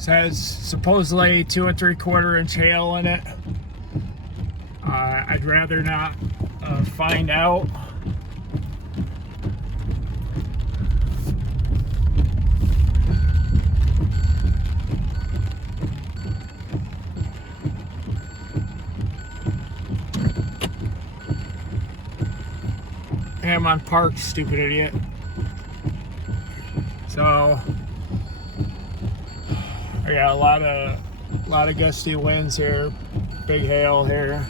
Says supposedly 2 3/4 inch hail in it. I'd rather not find out. Hey, I'm on park, stupid idiot. So I got a lot of gusty winds here, big hail here.